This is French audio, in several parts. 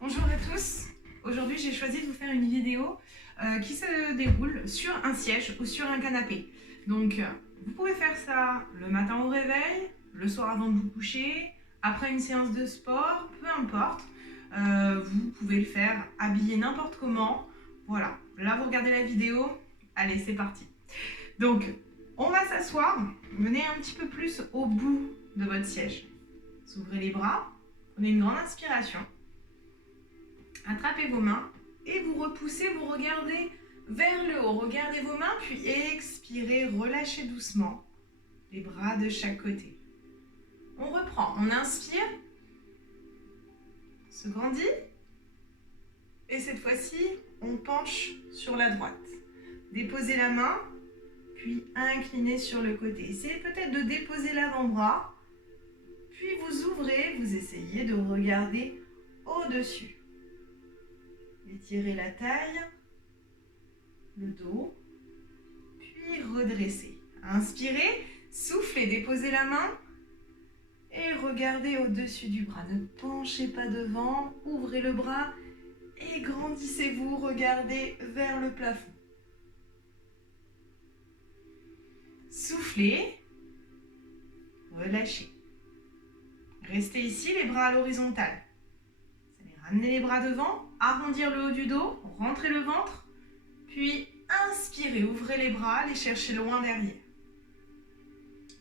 Bonjour à tous. Aujourd'hui, j'ai choisi de vous faire une vidéo qui se déroule sur un siège ou sur un canapé. Donc, vous pouvez faire ça le matin au réveil, le soir avant de vous coucher, après une séance de sport, peu importe. Vous pouvez le faire habillé n'importe comment. Voilà, là vous regardez la vidéo. Allez, c'est parti. Donc, on va s'asseoir. Venez un petit peu plus au bout de votre siège. Ouvrez les bras, prenez une grande inspiration. Attrapez vos mains et vous repoussez, vous regardez vers le haut. Regardez vos mains, puis expirez, relâchez doucement les bras de chaque côté. On reprend, on inspire, on se grandit et cette fois-ci, on penche sur la droite. Déposez la main, puis inclinez sur le côté. Essayez peut-être de déposer l'avant-bras, puis vous ouvrez, vous essayez de regarder au-dessus. Étirez la taille, le dos, puis redressez. Inspirez, soufflez, déposez la main et regardez au-dessus du bras. Ne penchez pas devant, ouvrez le bras et grandissez-vous, regardez vers le plafond. Soufflez, relâchez. Restez ici, les bras à l'horizontale. Vous allez ramener les bras devant, arrondir le haut du dos, rentrez le ventre, puis inspirez, ouvrez les bras, les cherchez loin derrière.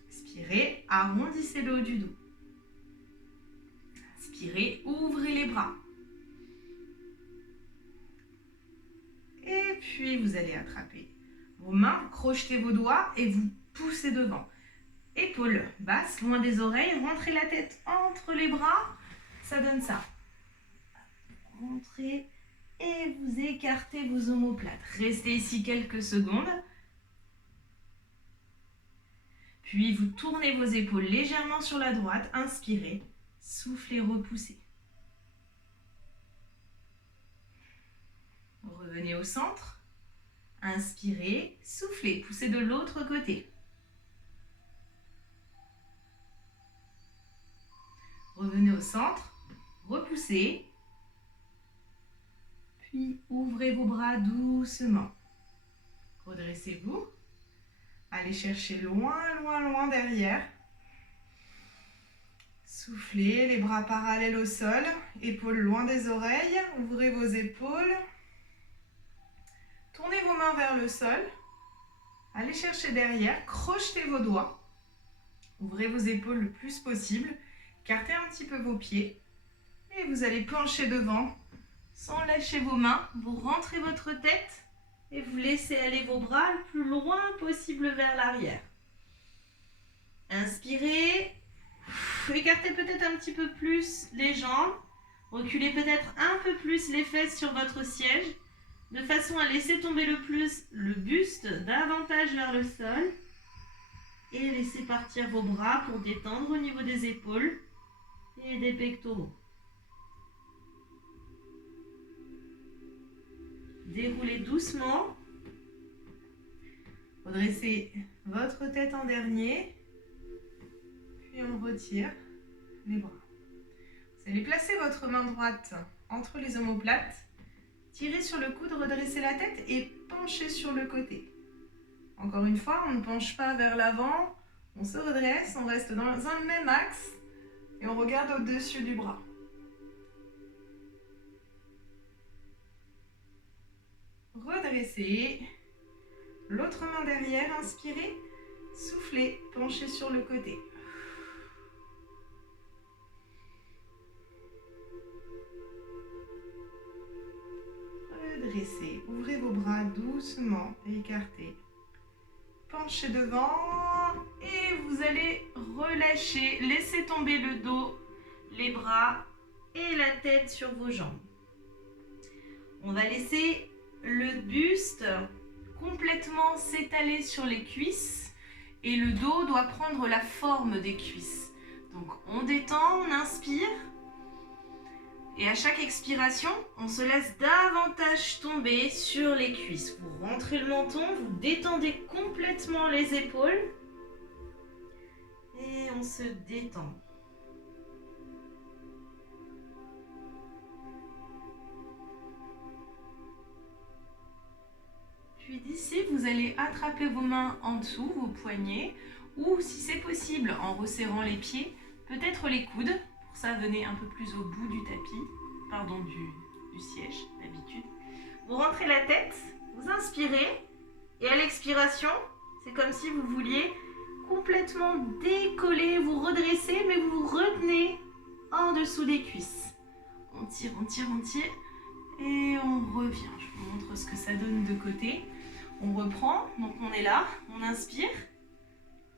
Expirez, arrondissez le haut du dos. Inspirez, ouvrez les bras. Et puis vous allez attraper vos mains, crochetez vos doigts et vous poussez devant. Épaules basses, loin des oreilles, rentrez la tête entre les bras, ça donne ça. Rentrez et vous écartez vos omoplates. Restez ici quelques secondes. Puis vous tournez vos épaules légèrement sur la droite, inspirez, soufflez, repoussez. Revenez au centre, inspirez, soufflez, poussez de l'autre côté. Revenez au centre, repoussez, puis ouvrez vos bras doucement. Redressez-vous, allez chercher loin, loin, loin derrière. Soufflez, les bras parallèles au sol, épaules loin des oreilles, ouvrez vos épaules. Tournez vos mains vers le sol, allez chercher derrière, crochetez vos doigts, ouvrez vos épaules le plus possible, écartez un petit peu vos pieds et vous allez pencher devant sans lâcher vos mains. Vous rentrez votre tête et vous laissez aller vos bras le plus loin possible vers l'arrière. Inspirez, écartez peut-être un petit peu plus les jambes, reculez peut-être un peu plus les fesses sur votre siège, de façon à laisser tomber le plus le buste davantage vers le sol et laissez partir vos bras pour détendre au niveau des épaules et des pectoraux. Déroulez doucement, redressez votre tête en dernier, puis on retire les bras. Vous allez placer votre main droite entre les omoplates, tirez sur le coude, redressez la tête et penchez sur le côté. Encore une fois, on ne penche pas vers l'avant, on se redresse, on reste dans un même axe et on regarde au-dessus du bras. Redressez, l'autre main derrière, inspirez, soufflez, penchez sur le côté. Redressez, ouvrez vos bras doucement, écartez. Penchez devant et vous allez relâcher, laissez tomber le dos, les bras et la tête sur vos jambes. On va laisser le buste complètement s'étaler sur les cuisses et le dos doit prendre la forme des cuisses. Donc on détend, on inspire et à chaque expiration, on se laisse davantage tomber sur les cuisses. Vous rentrez le menton, vous détendez complètement les épaules et on se détend. vous allez attraper vos mains en dessous, vos poignets, ou si c'est possible, en resserrant les pieds, peut-être les coudes. Pour ça, venez un peu plus au bout du tapis, pardon, du siège d'habitude. Vous rentrez la tête, vous inspirez, et à l'expiration, c'est comme si vous vouliez complètement décoller, vous redresser, mais vous vous retenez en dessous des cuisses. On tire, on tire, on tire, et on revient. Je vous montre ce que ça donne de côté. On reprend, donc on est là, on inspire,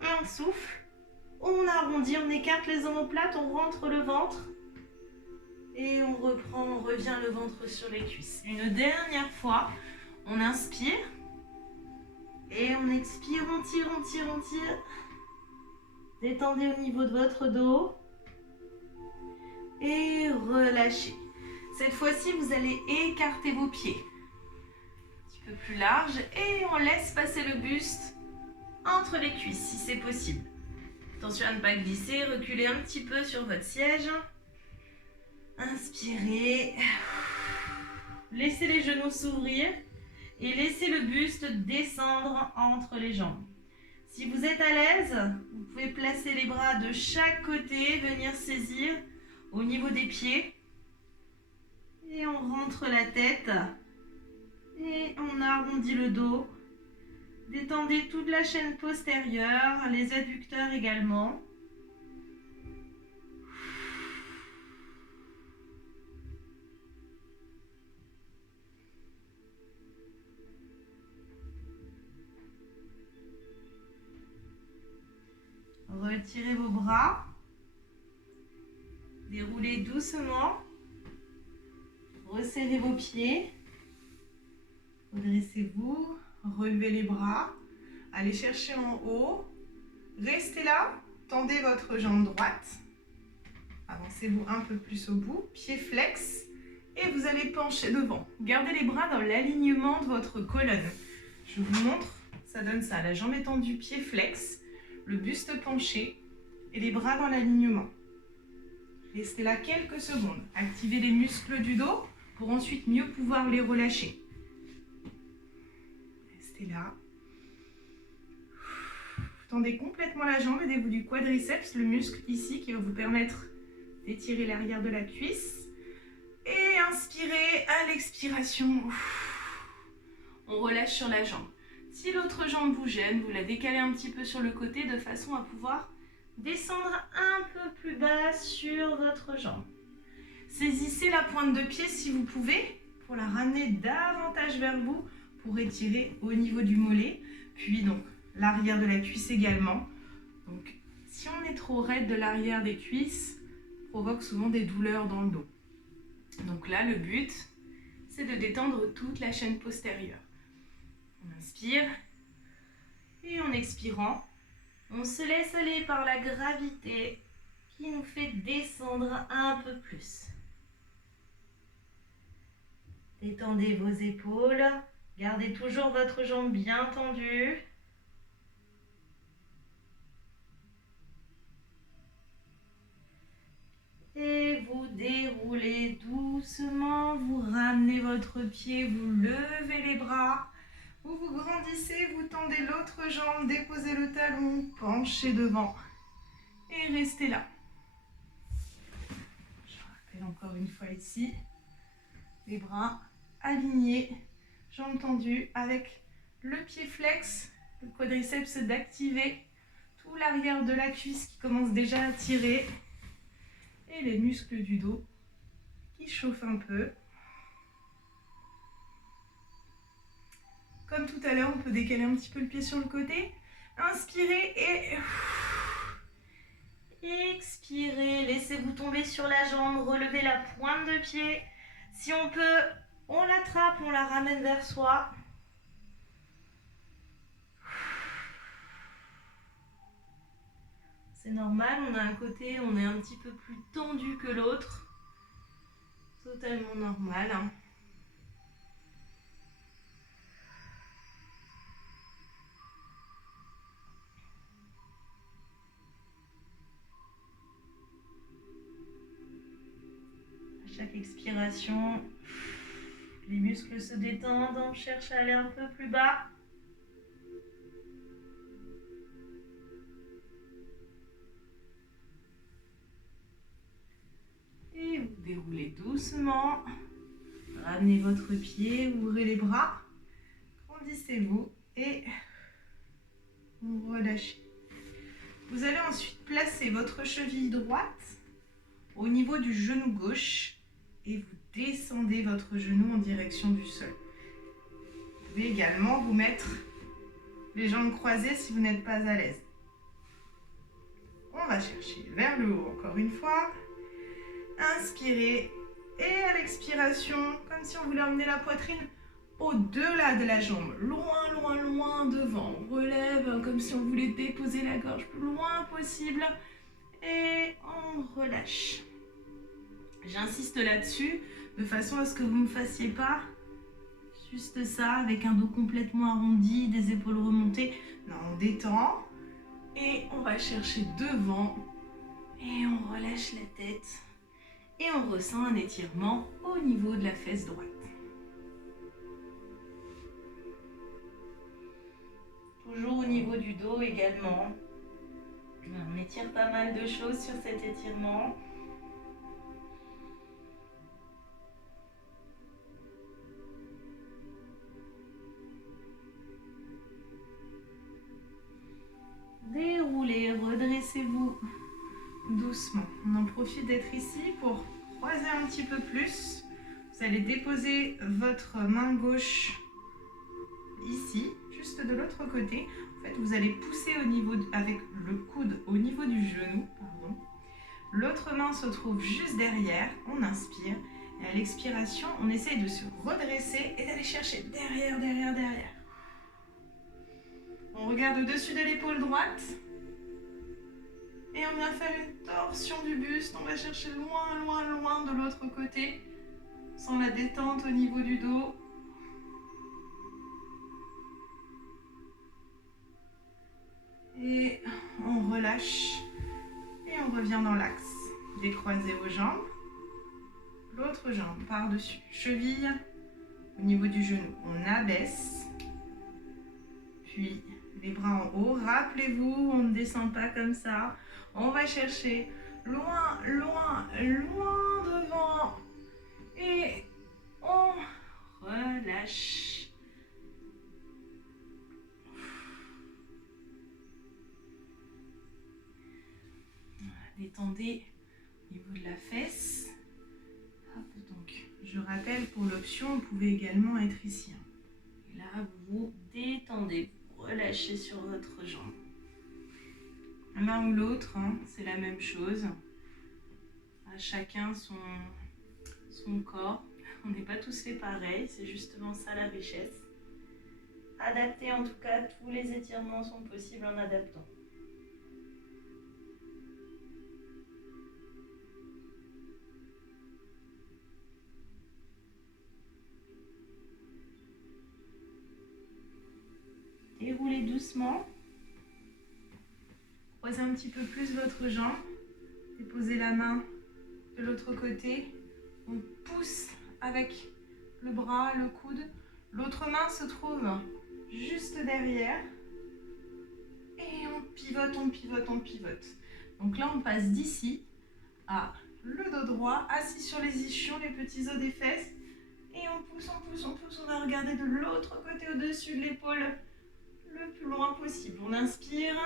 et on souffle, on arrondit, on écarte les omoplates, on rentre le ventre, et on reprend, on revient le ventre sur les cuisses. Une dernière fois, on inspire, et on expire, on tire, on tire, on tire. Détendez au niveau de votre dos, et relâchez. Cette fois-ci, vous allez écarter vos pieds. Un petit peu plus large et on laisse passer le buste entre les cuisses si c'est possible. Attention à ne pas glisser, reculez un petit peu sur votre siège. Inspirez. Laissez les genoux s'ouvrir et laissez le buste descendre entre les jambes. Si vous êtes à l'aise, vous pouvez placer les bras de chaque côté, venir saisir au niveau des pieds. Et on rentre la tête. Et on arrondit le dos. Détendez toute la chaîne postérieure, les adducteurs également. Retirez vos bras. Déroulez doucement. Resserrez vos pieds. Redressez-vous. Relevez les bras. Allez chercher en haut. Restez là. Tendez votre jambe droite. Avancez-vous un peu plus au bout. Pied flex. Et vous allez pencher devant. Gardez les bras dans l'alignement de votre colonne. Je vous montre. Ça donne ça. La jambe est tendue, pied flex. Le buste penché. Et les bras dans l'alignement. Restez là quelques secondes. Activez les muscles du dos pour ensuite mieux pouvoir les relâcher. Restez là. Tendez complètement la jambe, aidez-vous du quadriceps, le muscle ici qui va vous permettre d'étirer l'arrière de la cuisse. Et inspirez à l'expiration. On relâche sur la jambe. Si l'autre jambe vous gêne, vous la décalez un petit peu sur le côté de façon à pouvoir descendre un peu plus bas sur votre jambe. Saisissez la pointe de pied si vous pouvez pour la ramener davantage vers vous pour étirer au niveau du mollet. Puis donc l'arrière de la cuisse également. Donc si on est trop raide de l'arrière des cuisses, provoque souvent des douleurs dans le dos. Donc là le but c'est de détendre toute la chaîne postérieure. On inspire et en expirant, on se laisse aller par la gravité qui nous fait descendre un peu plus. Détendez vos épaules, gardez toujours votre jambe bien tendue. Et vous déroulez doucement, vous ramenez votre pied, vous levez les bras. Vous vous grandissez, vous tendez l'autre jambe, déposez le talon, penchez devant et restez là. Je rappelle encore une fois ici, les bras alignés, jambes tendues avec le pied flex, le quadriceps d'activer tout l'arrière de la cuisse qui commence déjà à tirer et les muscles du dos qui chauffent un peu. Comme tout à l'heure, on peut décaler un petit peu le pied sur le côté. Inspirez et expirez. Laissez-vous tomber sur la jambe. Relevez la pointe de pied. Si on peut, on l'attrape, on la ramène vers soi. C'est normal, on a un côté, on est un petit peu plus tendu que l'autre. Totalement normal, hein. Chaque expiration, les muscles se détendent, on cherche à aller un peu plus bas. déroulez doucement. Ramenez votre pied, ouvrez les bras. Grandissez-vous et vous relâchez. Vous allez ensuite placer votre cheville droite au niveau du genou gauche et vous descendez votre genou en direction du sol. Vous pouvez également vous mettre les jambes croisées si vous n'êtes pas à l'aise. On va chercher vers le haut encore une fois. Inspirez et à l'expiration, comme si on voulait emmener la poitrine au-delà de la jambe, loin, loin, loin devant. On relève comme si on voulait déposer la gorge le plus loin possible et on relâche. J'insiste là-dessus de façon à ce que vous ne fassiez pas juste ça avec un dos complètement arrondi, des épaules remontées. Non, on détend et on va chercher devant et on relâche la tête et on ressent un étirement au niveau de la fesse droite. Toujours au niveau du dos également. On étire pas mal de choses sur cet étirement. Déroulez, redressez-vous doucement. On en profite d'être ici pour croiser un petit peu plus. Vous allez déposer votre main gauche ici, juste de l'autre côté. En fait, vous allez pousser au niveau avec le coude au niveau du genou. L'autre main se trouve juste derrière. On inspire. Et à l'expiration, on essaye de se redresser et d'aller chercher derrière, derrière, derrière. On regarde au-dessus de l'épaule droite. Et on vient faire une torsion du buste. On va chercher loin, loin, loin de l'autre côté. Sans la détente au niveau du dos. Et on relâche. Et on revient dans l'axe. Décroisez vos jambes. L'autre jambe par-dessus. Cheville au niveau du genou. On abaisse. Puis les bras en haut. Rappelez-vous, on ne descend pas comme ça. On va chercher loin, loin, loin devant. Et on relâche. Détendez au niveau de la fesse. Hop, donc, je rappelle, pour l'option, vous pouvez également être ici. Et là, vous vous détendez, vous relâchez sur votre jambe. L'un ou l'autre, c'est la même chose. À chacun son corps. On n'est pas tous fait pareil, c'est justement ça la richesse. Adapter en tout cas, tous les étirements sont possibles en adaptant. Déroulez doucement. Croisez un petit peu plus votre jambe. Déposez la main de l'autre côté. On pousse avec le bras, le coude. L'autre main se trouve juste derrière. Et on pivote, on pivote, on pivote. Donc là, on passe d'ici à le dos droit, assis sur les ischions, les petits os des fesses. Et on pousse, on pousse, on pousse. On va regarder de l'autre côté au-dessus de l'épaule le plus loin possible. On inspire.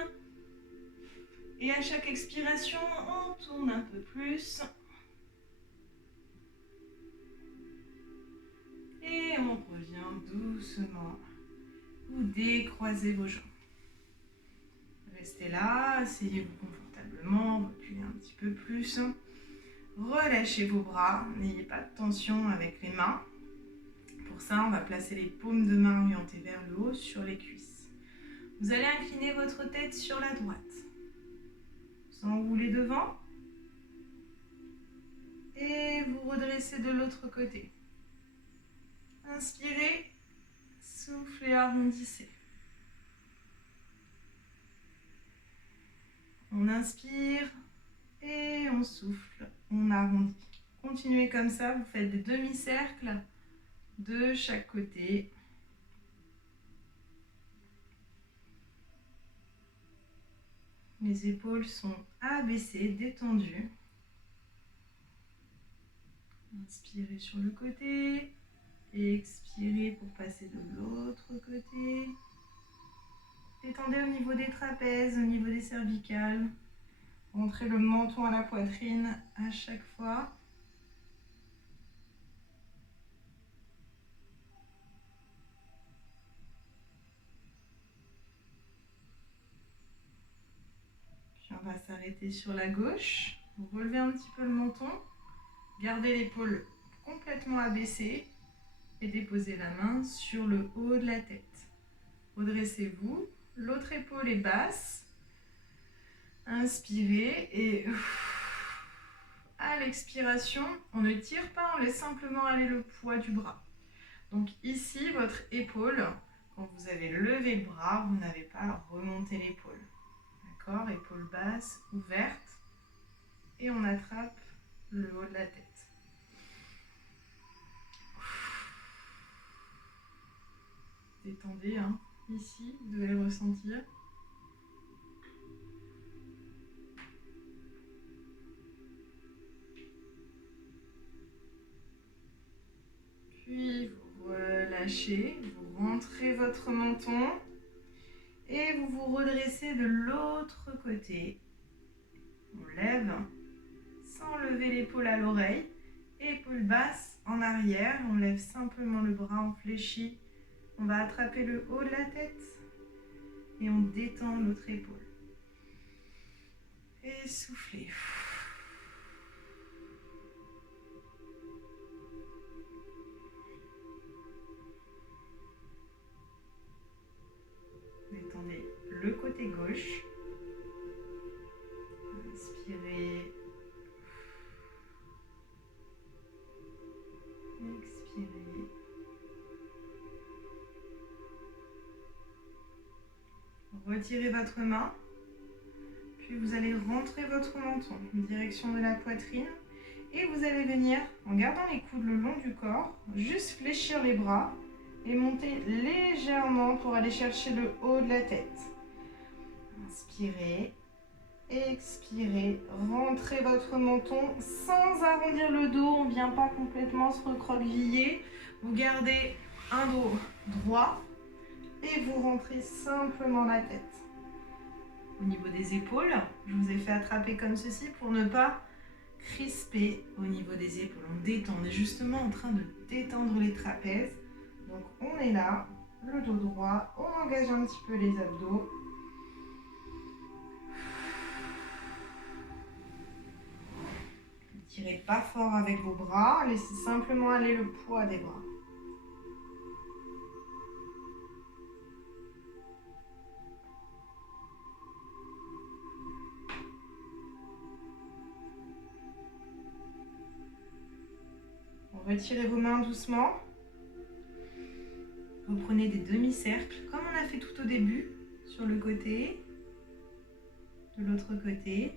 Et à chaque expiration, on tourne un peu plus. Et on revient doucement. Vous décroisez vos jambes. Restez là, asseyez-vous confortablement, reculez un petit peu plus. Relâchez vos bras, n'ayez pas de tension avec les mains. Pour ça, on va placer les paumes de main orientées vers le haut sur les cuisses. Vous allez incliner votre tête sur la droite. Vous enroulez devant. Et vous redressez de l'autre côté. Inspirez, soufflez, arrondissez. On inspire et on souffle, on arrondit. Continuez comme ça, vous faites des demi-cercles de chaque côté. Les épaules sont abaissées, détendues. Inspirez sur le côté. Expirez pour passer de l'autre côté. Détendez au niveau des trapèzes, au niveau des cervicales. Rentrez le menton à la poitrine à chaque fois. Puis on va s'arrêter sur la gauche. Vous relevez un petit peu le menton. Gardez l'épaule complètement abaissée et déposez la main sur le haut de la tête. Redressez-vous. L'autre épaule est basse. Inspirez et à l'expiration, on ne tire pas, on laisse simplement aller le poids du bras. Donc ici, votre épaule, quand vous avez levé le bras, vous n'avez pas remonté l'épaule. D'accord? Épaule basse, ouverte. Et on attrape le haut de la tête. Détendez, hein. Ici, vous devez le ressentir. Puis vous relâchez, vous rentrez votre menton et vous vous redressez de l'autre côté. On lève sans lever l'épaule à l'oreille, épaule basse en arrière, on lève simplement le bras, on fléchit, on va attraper le haut de la tête et on détend l'autre épaule. Et soufflez. Détendez le côté gauche. Inspirez. Expirez. Retirez votre main. Puis vous allez rentrer votre menton en direction de la poitrine. Et vous allez venir, en gardant les coudes le long du corps, juste fléchir les bras et monter légèrement pour aller chercher le haut de la tête. Inspirez, expirez, rentrez votre menton sans arrondir le dos, on ne vient pas complètement se recroqueviller. Vous gardez un dos droit et vous rentrez simplement la tête. Au niveau des épaules, je vous ai fait attraper comme ceci pour ne pas crisper au niveau des épaules. On détend, on est justement en train de détendre les trapèzes. Donc on est là, le dos droit, on engage un petit peu les abdos. Ne tirez pas fort avec vos bras, laissez simplement aller le poids des bras. Retirez vos mains doucement. Reprenez des demi-cercles, comme on a fait tout au début, sur le côté, de l'autre côté.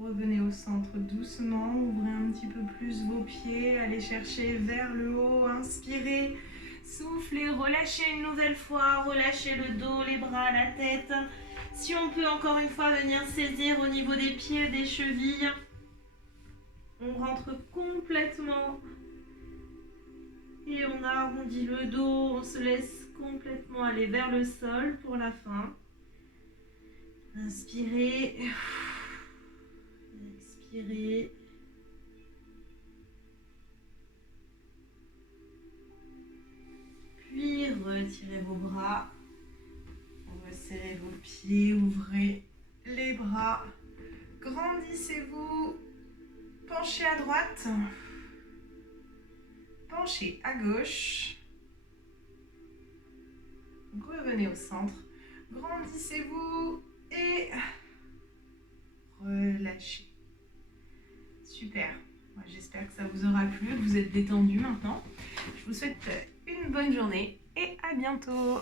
Revenez au centre doucement, ouvrez un petit peu plus vos pieds, allez chercher vers le haut, inspirez, soufflez, relâchez une nouvelle fois, relâchez le dos, les bras, la tête. Si on peut encore une fois venir saisir au niveau des pieds, des chevilles, on rentre complètement et on arrondit le dos, on se laisse complètement aller vers le sol pour la fin. Inspirez. Expirez. Puis retirez vos bras. Resserrez vos pieds, ouvrez les bras. Grandissez-vous. Penchez à droite. Penchez à gauche. Revenez au centre. Grandissez-vous et relâchez. Super, j'espère que ça vous aura plu, que vous êtes détendu maintenant. Je vous souhaite une bonne journée et à bientôt.